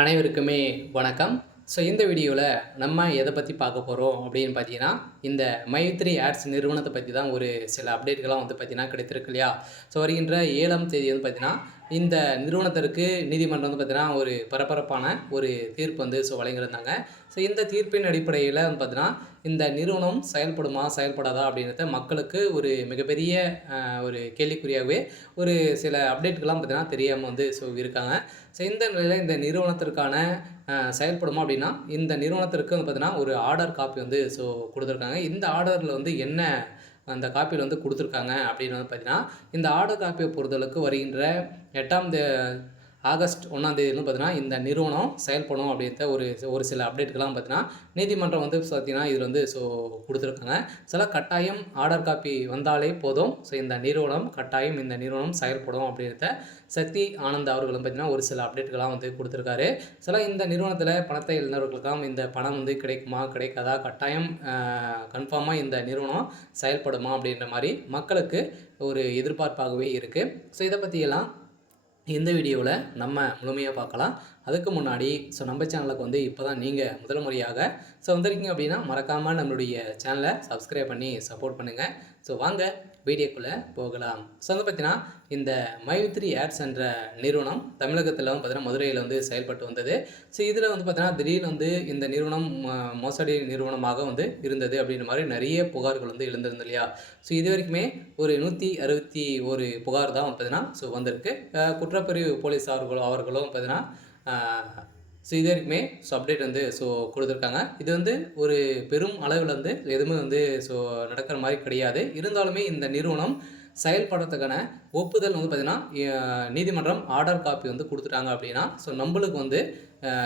அனைவருக்குமே வணக்கம். இந்த வீடியோவில் நம்ம எதை பற்றி பார்க்க போகிறோம் அப்படின்னு பார்த்தீங்கன்னா, இந்த மைத்ரி ஆட்ஸ் நிறுவனத்தை பற்றி தான் ஒரு சில அப்டேட்கள்லாம் வந்து பார்த்தீங்கன்னா கிடைத்திருக்கு இல்லையா? வருகின்ற 7ஆம் தேதி வந்து பார்த்தீங்கன்னா, இந்த நிறுவனத்திற்கு நீதிமன்றம் வந்து பார்த்தீங்கன்னா, ஒரு பரபரப்பான ஒரு தீர்ப்பு வந்து வழங்கியிருந்தாங்க. இந்த தீர்ப்பின் அடிப்படையில் வந்து பார்த்தீங்கன்னா, இந்த நிறுவனம் செயல்படுமா, செயல்படாதா அப்படின்றத மக்களுக்கு ஒரு மிகப்பெரிய ஒரு கேள்விக்குறியாகவே ஒரு சில அப்டேட்கள்லாம் பார்த்தீங்கன்னா தெரியாமல் வந்து இருக்காங்க. இந்த நிலையில் இந்த நிறுவனத்திற்கான செயல்படுமா அப்படின்னா, இந்த நிறுவனத்திற்கு வந்து பார்த்தீங்கன்னா, ஒரு ஆர்டர் காப்பி வந்து குடுத்துருக்காங்க. இந்த ஆர்டர்ல வந்து என்ன அந்த காப்பியில வந்து குடுத்துருக்காங்க அப்படின்னு வந்து பார்த்தீங்கன்னா, இந்த ஆர்டர் காப்பிய பொறுத்தளவுக்கு வருகின்ற 8ஆம் ஆகஸ்ட் 1ஆம் தேதி வந்து பார்த்தீங்கன்னா, இந்த நிறுவனம் செயல்படும் அப்படின்ற ஒரு சில அப்டேட்கள்லாம் பார்த்தீங்கன்னா, நீதிமன்றம் வந்து பார்த்தீங்கன்னா, இதில வந்து குடுத்துருக்காங்க. கட்டாயம் ஆர்டர் காப்பி வந்தாலே போதும். இந்த நிறுவனம் கட்டாயம் இந்த நிறுவனம் செயல்படும் அப்படின்றத சக்தி ஆனந்த் அவர்களும் பார்த்தீங்கன்னா, ஒரு சில அப்டேட்கள்லாம் வந்து குடுத்துருக்காரு. இந்த நிறுவனத்தில பணத்தை இழந்தவர்களுக்கெல்லாம் இந்த பணம் வந்து கிடைக்குமா? கிடைக்காதா? கட்டாயம் கன்ஃபார்மா இந்த நிறுவனம் செயல்படுமா? அப்படின்ற மாரி மக்களுக்கு ஒரு எதிர்பார்ப்பாகவே இருக்கு. இத பத்தியெல்லாம் இந்த வீடியோவில் நம்ம முழுமையாக பார்க்கலாம். அதுக்கு முன்னாடி நம்ம சேனலுக்கு வந்து இப்போ தான் நீங்கள் முதல் முறையாக வந்திருக்கீங்க அப்படின்னா மறக்காமல் நம்மளுடைய சேனலை சப்ஸ்கிரைப் பண்ணி சப்போர்ட் பண்ணுங்கள். வாங்க வீடியோக்குள்ளே போகலாம். வந்து பார்த்தீங்கன்னா, இந்த மைத்ரி ஆட்ஸ் என்ற நிறுவனம் தமிழகத்தில் வந்து பார்த்தீங்கன்னா மதுரையில் வந்து செயல்பட்டு வந்தது. இதில் வந்து பார்த்தீங்கன்னா திடீர்னு வந்து இந்த நிறுவனம் மோசடி நிறுவனமாக வந்து இருந்தது அப்படின்ற மாதிரி நிறைய புகார்கள் வந்து எழுந்திருந்தது இல்லையா? இது வரைக்குமே ஒரு 161 புகார் தான் வந்து பார்த்தீங்கன்னா வந்திருக்கு. குற்றப்பிரிவு அவர்களும் பார்த்தீங்கன்னா இது வரைக்குமே அப்டேட் வந்து குடுத்துருக்காங்க. இது வந்து ஒரு பெரும் அளவில் வந்து எதுவுமே வந்து நடக்கிற மாதிரி கிடையாது. இருந்தாலுமே இந்த நிறுவனம் செயல்படுறதுக்கான ஒப்புதல் வந்து பார்த்தீங்கன்னா, நீதிமன்றம் ஆர்டர் காப்பி வந்து குடுத்துட்டாங்க அப்படின்னா, நம்பளுக்கு வந்து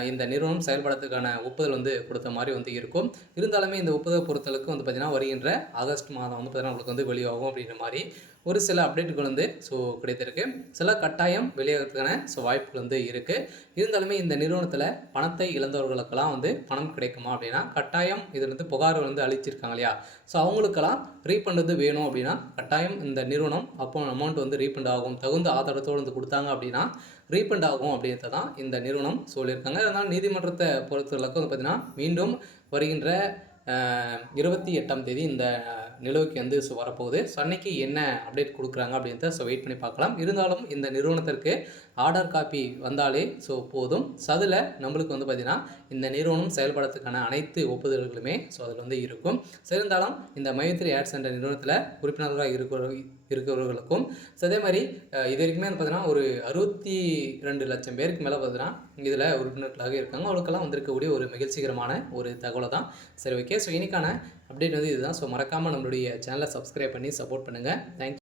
இந்த நிறுவனம் செயல்படுறதுக்கான ஒப்புதல் வந்து குடுத்த மாரி வந்து இருக்கும். இருந்தாலுமே இந்த ஒப்புதல் பொறுத்தளவுக்கு வந்து பார்த்தீங்கன்னா, வருகின்ற ஆகஸ்ட் மாதம் வந்து பார்த்தீங்கன்னா, உங்களுக்கு வந்து வெளியாகும் அப்படின்ற மாரி ஒரு சில அப்டேட்டுகள் வந்து கிடைத்திருக்கு. கட்டாயம் வெளியாகிறதுக்கான வாய்ப்புகள் வந்து இருக்கு. இருந்தாலுமே இந்த நிறுவனத்தில பணத்தை இழந்தவர்களுக்கெல்லாம் வந்து பணம் கிடைக்குமா அப்படின்னா, கட்டாயம் இதில வந்து புகார் வந்து அளிச்சிருக்காங்க இல்லையா? அவங்களுக்கெல்லாம் ரீஃபண்ட் வந்து வேணும் அப்படின்னா, கட்டாயம் இந்த நிறுவனம் அமௌண்ட் வந்து ரீஃபண்ட் ஆகும். தகுந்த ஆதாரத்தோடு வந்து குடுத்தாங்க அப்படின்னா, ரீஃபண்ட் ஆகும் அப்படின்றத தான் இந்த நிறுவனம் சொல்லியிருக்காங்க. அதனால நீதிமன்றத்தை பொறுத்தளவுக்கு வந்து பார்த்தீங்கன்னா, மீண்டும் வருகின்ற 28ஆம் தேதி இந்த நிலுவைக்கு வந்து வரப்போகுது. அன்னைக்கு என்ன அப்டேட் குடுக்குறாங்க அப்படின்றத வெயிட் பண்ணி பார்க்கலாம். இருந்தாலும் இந்த நிறுவனத்திற்கு ஆர்டர் காப்பி வந்தாலே போதும். அதில நம்மளுக்கு வந்து பார்த்தீங்கன்னா, இந்த நிறுவனம் செயல்படுறதுக்கான அனைத்து ஒப்புதல்களுமே அதில வந்து இருக்கும். இருந்தாலும் இந்த மைத்ரி ஆட்ஸ் என்ற நிறுவனத்தில உறுப்பினர்களாக இருக்கிறவர்களுக்கும் அதே மாரி இது வரைக்குமே வந்து பார்த்தீங்கன்னா, ஒரு 62,00,000 பேருக்கு மேலே பார்த்தீங்கன்னா, இதில உறுப்பினர்களாக இருக்காங்க. அவங்களுக்கெல்லாம் வந்திருக்கக்கூடிய ஒரு மகிழ்ச்சிகரமான ஒரு தகவல தான். ஓகே. இன்னைக்கான அப்டேட் வந்து இதுதான். மறக்காம நம்மளுடைய சேனலை சப்ஸ்கிரைப் பண்ணி சப்போர்ட் பண்ணுங்க. Thank you.